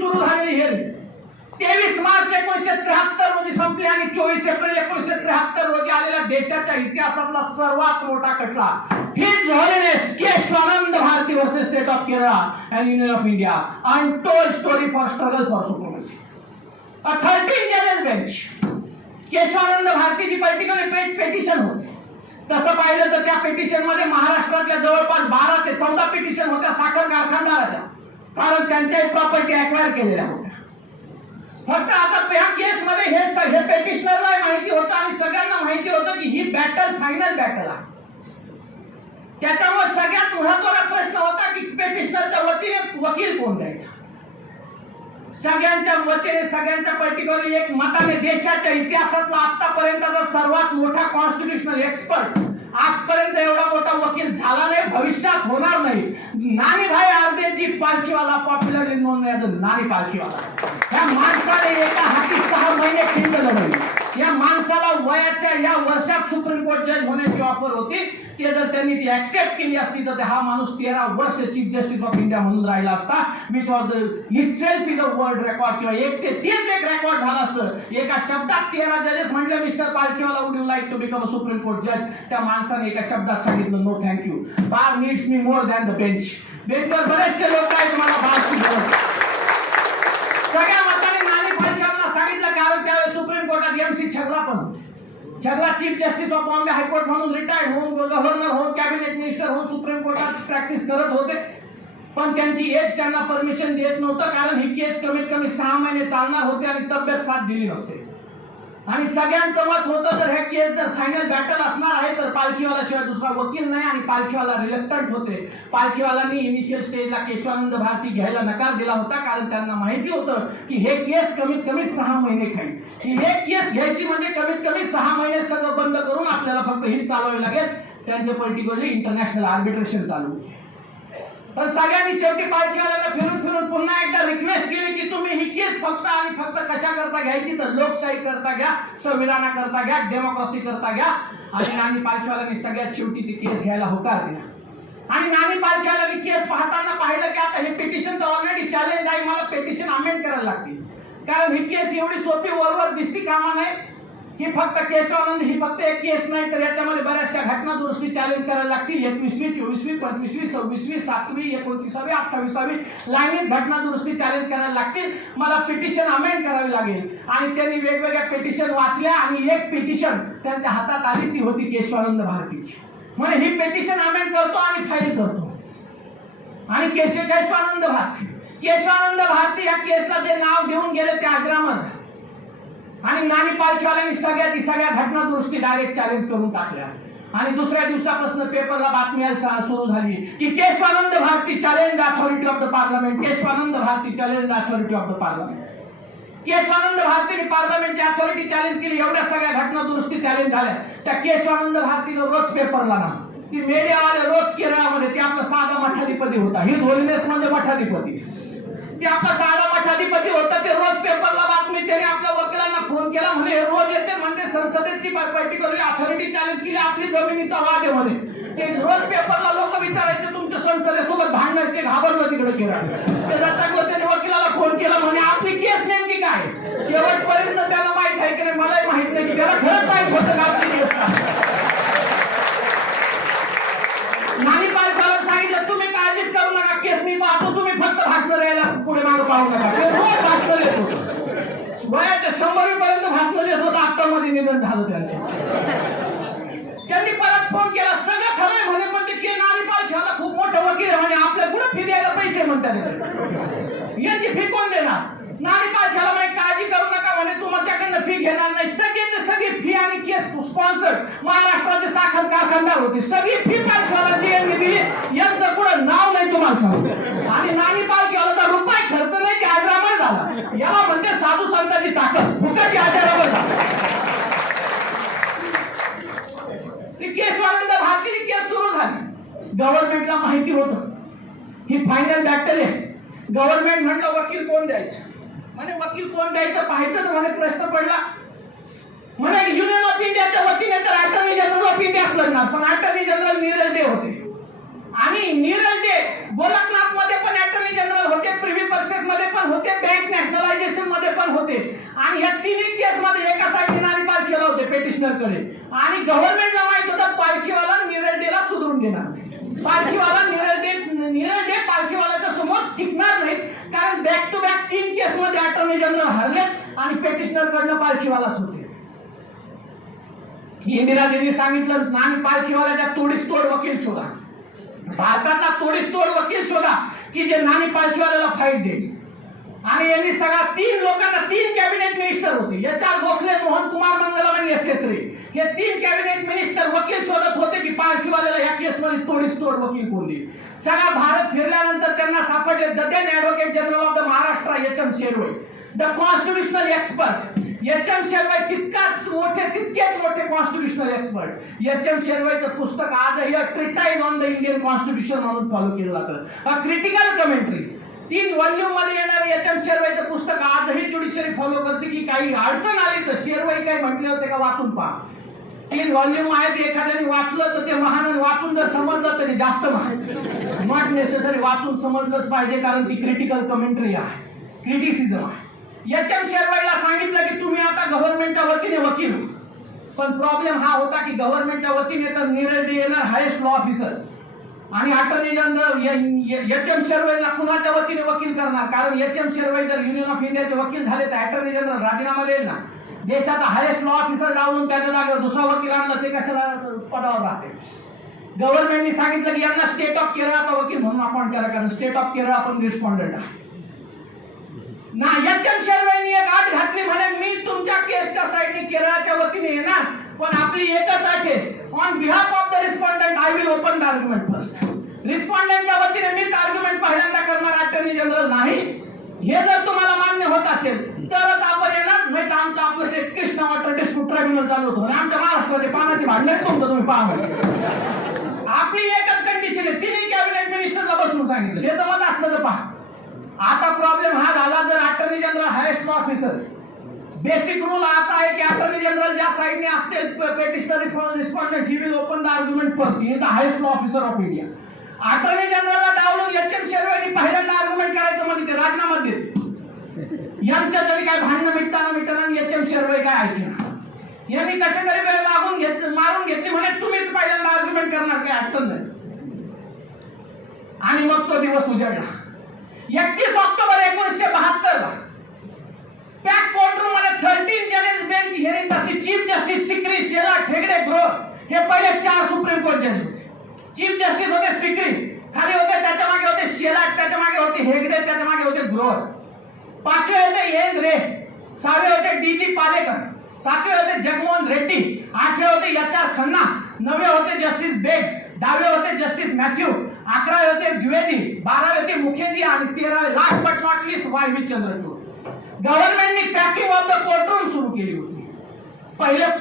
सुरू झालेली हेअरिंग तेवीस मार्च एकोणीशे त्र्याहत्तर रोजी संपली आणि चोवीस एप्रिल एकोणीसशे त्र्याहत्तर रोजी आलेल्या देशाच्या इतिहासातला सर्वात मोठा खटला. His holiness Kesavananda Bharati versus state of Kerala and union of India. Untold story for struggle for supremacy a thirteen जजेस बेंच केशवानंद भारतीची पर्टिक्युलर पेज पेटिशन होते. तसं पाहिलं तर त्या पेटिशनमध्ये महाराष्ट्रातल्या जवळपास बारा ते चौदा पेटिशन होत्या साखर कारखानदाराच्या. कारण त्यांच्या प्रॉपर्टी अक्वायर केलेल्या होत्या. फक्त आता या केसमध्ये हे हे पेटिशनरला माहिती होतं आणि सगळ्यांना माहिती होतं की ही बॅटल फायनल बॅटल आहे. त्याच्यामुळे सगळ्यात महत्त्वाचा प्रश्न होता की पेटिशनरच्या वतीने वकील कोण द्यायचा? सगळ्यांच्या वतीने सगळ्यांच्या पर्टिक्युलर एक मताने देशाच्या इतिहासातला आतापर्यंतचा सर्वात मोठा कॉन्स्टिट्युशनल एक्सपर्ट आजपर्यंत एवढा मोठा वकील झाला नाही भविष्यात होणार नाही. नानीभाई आर्देची पालखीवाला पॉप्युलर नोंद ॲज नानी पालखीवाला. ह्या माणसाने एका हाती सहा महिने खिंड या माणसाला वयाच्या या वर्षात सुप्रीम कोर्ट जज होण्याची ऑफर होती. ते जर त्यांनी ती ऍक्सेप्ट केली असती तर हा माणूस तेरा वर्ष चीफ जस्टिस ऑफ इंडिया म्हणून राहिला असता. Which was the itself is the world record किंवा एक ते तेच एक रेकॉर्ड झालं असतं. एका शब्दात तेरा जजेस म्हणले mister Palkhivala would you like to become a supreme court जज त्या माणसाने एका शब्दात सांगितलं no thank you bar needs me more than the bench बेंचवर बरेचसे लोक आहेत मला बारची गरज सगळ्या मताने नानी पालखीवाला सांगितलं कारण त्यावेळेस सुप्रीम कोर्टात एम सी छगला पण. होते Chagla chief justice of Bombay high court म्हणून रिटायर्ड होऊन गव्हर्नर होऊन कॅबिनेट मिनिस्टर होऊन सुप्रीम कोर्टात प्रॅक्टिस करत होते. पण त्यांची एज त्यांना परमिशन देत नव्हतं कारण ही केस कमीत कमी सहा महिने चालणार होते आणि तब्येत साथ दिली नसते. आणि सगळ्यांचं मत होतं जर हे केस जर फायनल बॅटल असणार आहे तर पालखीवाला शिवाय दुसरा वकील नाही आणि पालखीवाला रिलक्टंट होते. पालखीवालांनी इनिशियल स्टेजला केशवानंद भारती घ्यायला नकार दिला होता कारण त्यांना माहिती होतं की हे केस कमीत कमी सहा महिने खाईल. ही हे केस घ्यायची म्हणजे कमीत कमी सहा महिने सगळं बंद करून आपल्याला फक्त ही चालवावी लागेल. त्यांचे पर्टिक्युलरली इंटरनॅशनल आर्बिट्रेशन चालू. पण सगळ्यांनी शेवटी पालखीवाल्याला फिरून फिरून पुन्हा एकदा रिक्वेस्ट केली की तुम्ही ही केस फक्त आणि फक्त कशा करता घ्यायची तर लोकशाही करता घ्या संविधाना करता घ्या डेमोक्रेसी करता घ्या. आणि नानी पालखीवाल्यांनी सगळ्यात शेवटी ती केस घ्यायला होकार दिला. आणि नानी पालखीवाल्यांनी केस पाहताना पाहिलं की आता हे पिटिशन तर ऑलरेडी चॅलेंज आहे मला पेटिशन अमेंड करायला लागतील. कारण ही केस एवढी सोपी वरवर दिसती कामा नाही ही फक्त केशवानंद ही फक्त एक केस नाही तर याच्यामध्ये बऱ्याचशा घटना दुरुस्ती चॅलेंज करायला लागतील. एकवीसवी चोवीसवी पंचवीसवी सव्वीसवी सातवी एकोणतीसावी अठ्ठावीसावी लाईनीत घटना दुरुस्ती चॅलेंज करायला लागतील. मला पिटिशन अमेंड करावी लागेल. आणि त्यांनी वेगवेगळ्या पिटिशन वाचल्या आणि एक पिटिशन त्यांच्या हातात आली ती होती केशवानंद भारतीची. म्हणजे ही पिटिशन अमेंड करतो आणि फाईल करतो. आणि केशव केशवानंद भारती. केशवानंद भारती या केसला जे नाव देऊन गेले ते आग्रामर झाले आणि नानी पालखीवाल्यांनी सगळ्याची सगळ्या घटना दुरुस्ती डायरेक्ट चॅलेंज करून टाकल्या. आणि दुसऱ्या दिवसापासून पेपरला बातमी सुरू झाली की Kesavananda Bharati challenge authority of the parliament Kesavananda Bharati challenge authority of the parliament Kesavananda भारतीने पार्लमेंटची अथॉरिटी चॅलेंज केली. एवढ्या सगळ्या घटना दुरुस्ती चॅलेंज झाल्या. त्या केशवानंद भारतीनं रोज पेपरला ना ती मीडियावाले रोज केरळामध्ये ते आपलं साधा मठाधिपती होता. ही होलिनेस म्हणजे मठाधिपती. ते आता सारा मठाधिपती होता ते रोज पेपरला बातमी त्याने आपल्या वकिलांना फोन केला म्हणे हे रोज येते म्हणजे संसदेची पर्टिक्युलर अथॉरिटी चॅलेंज केली आपली जमिनीचा वाद आहे म्हणे. ते रोज पेपरला लोक विचारायचे तुमच्या संसदेसोबत भांडण ते घाबरलं तिकडे किरण ते चांगलं त्याने वकिलाला फोन केला म्हणे आपली केस नेमकी काय शेवटपर्यंत त्याला माहीत आहे की नाही मलाही माहीत नाही की त्याला खरंच माहीत होतं का आपली केस काय नानी पालकाला सांगितलं तुम्ही काळजीच करू नका केस मी पाहतो तुम्ही फक्त भाषण द्यायला पुढे मागे पाहू नका ते रोज भाषण येतो वयाच्या शंभर पर्यंत भाषण देत होतं आता मध्ये निधन झालं त्यांचं. त्यांनी परत फोन केला सगळं खरंय म्हणे पण ते के नानी पालख्याला खूप मोठं वकील आहे म्हणे आपल्या कुठं फी द्यायला पैसे म्हणतात यांची फी कोण देणार? नानी पालख्याला म्हणे काळजी करू नका म्हणे तुमच्याकडनं फी घेणार नाही. सगळीची सगळी फी आणि केस स्पॉन्सर महाराष्ट्राचे साखर कारखानदार होते. सगळी फी पालख्याला जी यांनी दिली यांचं कुठं नाव नाही तुम्हाला सांगतो आणि नानी पालख्याला तर रुपये खर्च नाही की आजरामर झाला याला म्हणते साधू संतांची ताकद फुकाची आजारावर झाला ती केशवानंद भारतीची केस सुरू झाली गव्हर्नमेंटला माहिती होतं. ही फायनल बॅटल आहे. गव्हर्नमेंट म्हटलं वकील कोण द्यायचं? म्हणे वकील कोण द्यायचं? पाहायचं तर म्हणे प्रश्न पडला. म्हणे युनियन ऑफ इंडियाच्या वतीने तर अटर्नी जनरल ऑफ इंडियाच लढणार पण अटर्नी जनरल नीरज डे होते. आणि नीरज डे गोलकनाथमध्ये पण अटर्नी जनरल होते प्रिव्ही पर्सेस मध्ये पण होते बँक नॅशनलायझेशनमध्ये पण होते. आणि या तिन्ही केस मध्ये एका साईडने नारीपाल केला होते पेटिशनरकडे. आणि गव्हर्नमेंटला माहीत होतं पालखीवाला डेला सुधरून देणार नाही. पालखीवाला निरळ दे पालखीवाल्याच्या समोर टिकणार नाहीत. कारण बॅक टू बॅक तीन केस मध्ये अटॉर्नी जनरल हरले आणि पेटिशनरकडनं पालखीवालाच होते इंदिराजींनी सांगितलं आणि पालखीवाल्याच्या तोडीस तोड वकील शोधा. भारतातला तोडीस तोड वकील शोधा की जे नानी पालखीवाल्याला फाईट देईल. आणि यांनी सगळा तीन लोकांना तीन कॅबिनेट मिनिस्टर होते. एच आर गोखले मोहन कुमार मंगलम आणि एस एस रे. हे तीन कॅबिनेट मिनिस्टर वकील शोधत होते की पालखीवाल्याला ह्या केसमध्ये तोडीस तोड वकील कोण देईल सगळा भारत फिरल्यानंतर त्यांना सापडले the advocate general of the Maharashtra H M Seervai the constitutional expert H M Seervai तितकाच मोठे तितकेच मोठे कॉन्स्टिट्युशनल एक्सपर्ट एच एम शेरवयचं पुस्तक आजही treatise on the Indian constitution म्हणून फॉलो केलं जातं. अ क्रिटिकल कमेंट्री तीन व्हॉल्यूममध्ये येणारे एच एम शेरवाईचं पुस्तक आजही ज्युडिशरी फॉलो करते की काही अडचण आली तर शेरवाई काय म्हटले होते का वाचून पहा. तीन व्हॉल्यूम आहेत एखाद्याने वाचलं तर ते महान वाचून जर समजलं तरी जास्त महान. नॉट नेसेसरी वाचून समजलंच पाहिजे कारण ती क्रिटिकल कमेंट्री आहे. क्रिटिसिझम आहे. एच एम शेरवाईला सांगितलं की तुम्ही आता गव्हर्नमेंटच्या वतीने वकील. पण प्रॉब्लेम हा होता की गव्हर्नमेंटच्या वतीने तर निर्णय येणार हायेस्ट लॉ ऑफिसर आणि अटर्नी जनरल एच एम शेरवाईला कुणाच्या वतीने वकील करणार? कारण एच एम शेरवाई जर युनियन ऑफ इंडियाचे वकील झाले तर अटर्नी जनरल राजीनामा देईल ना. देशाचा हायेस्ट लॉ ऑफिसर लावून त्याच्या जागेवर दुसरा वकील आणला ते कशाला पदावर राहते? गव्हर्नमेंटने सांगितलं की यांना स्टेट ऑफ केरळचा वकील म्हणून आपण त्याला कारण स्टेट ऑफ केरळ आपण रिस्पॉन्डंट आहे. ना एच एम शेरवाईनी एक आठ घातली म्हणे मी तुमच्या केसच्या साईडने केरळाच्या वतीने येणार पण आपली एकच आहे. On behalf of the respondent I will open the argument first रिस्पॉन्डंटच्या वतीने मीच आर्ग्युमेंट पहिल्यांदा करणार अटर्नी जनरल नाही. हे जर तुम्हाला मान्य होत असेल तरच आपण डिस्प्यूट चालू होतो. आणि आमच्या महाराष्ट्राचे पानाची भांडणे तुमचं तुम्ही पहा आपली एकच कंडिशन आहे. तिन्ही कॅबिनेट मिनिस्टरला बसून सांगितलं. हे जमत असलं तर पहा. आता प्रॉब्लेम हा झाला जर attorney general highest officer basic rule असा आहे की अटर्नी जनरल ज्या साईडने असतील petitioner respondent he will open the argument first he the highest officer of India attorney जनरलला डावलून एच एम शेरवाईनी पहिल्यांदा आर्ग्युमेंट करायचं म्हणजे ते राजीनामा देते यांच्या जरी काय भांडणं मिटताना मिटताना एच एम शेरवाई काय ऐकणार? यांनी कसे तरी वेळ मागून घेत मारून घेतली म्हणे तुम्हीच पहिल्यांदा आर्ग्युमेंट करणार काही अडचण नाही. आणि मग तो दिवस उजाडला. एकतीस ऑक्टोबर एकोणीसशे बहात्तर ला पॅक कोर्टरूममध्ये थर्टीन जजेस बेंच हिअरिंग असली chief justice Sikri Shelat Hegde grow हे पहिले चार सुप्रीम कोर्ट जज होते. चीफ जस्टिस होते सिक्री खाली होते त्याच्यामागे होते शेलाट त्याच्यामागे होते हेगडे त्याच्यामागे होते ग्रोर पाचवे होते एन रे सहावे होते डी जी पालेकर. सातवे होते जगमोहन रेड्डी आठवे होते एच आर खन्ना नववे होते जस्टिस बेग दहावे होते जस्टिस मॅथ्यू अकरावे होते द्विवेदी बारावे होते मुखेजी आणि तेरावे last but not least Y V Chandrachud गव्हर्नमेंटनी packing of the courtroom सुरू केली होती. पहिले